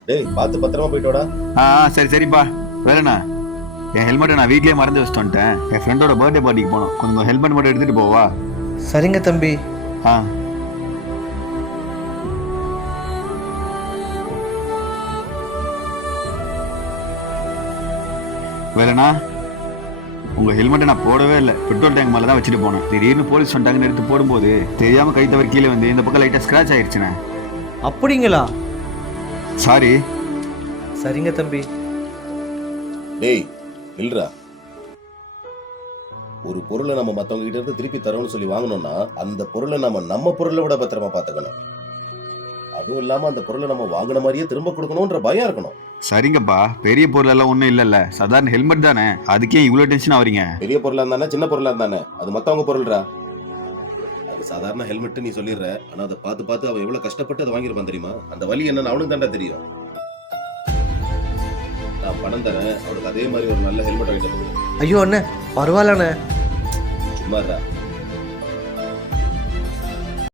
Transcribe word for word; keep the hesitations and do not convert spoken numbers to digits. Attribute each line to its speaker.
Speaker 1: டேய் பார்த்து பத்திரமா போயிட்டோடா.
Speaker 2: ஆ ஆ, சரி சரிப்பா. வேறண்ணா, என் ஹெல்மெட்டை நான் வீட்லயே மறந்து வச்சுட்டு வந்துட்டேன். என் ஃப்ரெண்டோட பர்த்டே பார்ட்டிக்கு போனோம். கொஞ்சம் ஹெல்மெட் மட்டும் எடுத்துட்டு போவா?
Speaker 3: சரிங்க தம்பி.
Speaker 2: ஆ வேறண்ணா, உங்க ஹெல்மெட்டை நான் போடவே இல்லை. பெட்ரோல் டேங்க் மேலே தான் வச்சுட்டு போனேன். திடீர்னு போலீஸ் வந்துட்டாங்கன்னு எடுத்து போடும்போது தெரியாம கை தவறி கீழே வந்து இந்த பக்கம் லைட்டாக ஸ்க்ராட்ச் ஆயிடுச்சுண்ணே.
Speaker 3: அப்படிங்களா?
Speaker 2: சாரி.
Speaker 3: சரிங்க தம்பி.
Speaker 1: டேய் இல்லடா, ஒரு பொருளை நம்ம மத்தவங்க கிட்ட இருந்து திருப்பி தரோம்னு சொல்லி வாங்கணும்னா அந்த பொருளை நம்ம நம்ம பொருளை விட பத்திரமா பாத்துக்கணும். அதுவும் இல்லாம அந்த பொருளை நம்ம வாங்கின மாதிரியே திரும்ப கொடுக்கணும்ன்ற பயம் இருக்கணும்.
Speaker 2: சரிங்கப்பா, பெரிய பொருள் எல்லாம் ஒன்றும் இல்லைல்ல, சாதாரண ஹெல்மெட் தானே, அதுக்கே இவ்வளோ டென்ஷன் ஆவறீங்க?
Speaker 1: பெரிய பொருளா இருந்தானே சின்ன பொருளா இருந்தானே அது மத்தவங்க பொருள்ரா. அது சாதாரண ஹெல்மெட் நீ சொல்லிடுற, ஆனா அதை பார்த்து பார்த்து அவன் எவ்வளவு கஷ்டப்பட்டு அதை வாங்கிருப்பான் தெரியுமா? அந்த வலி என்னன்னு அவனுக்கு தாண்டா தெரியும். நான் பணம் தரேன், அவனுக்கு அதே மாதிரி ஒரு நல்ல ஹெல்மெட் வாங்கிட்டு.
Speaker 3: ஐயோ அண்ணே, பரவாயில்லண்ணே.
Speaker 1: சும்மாடா.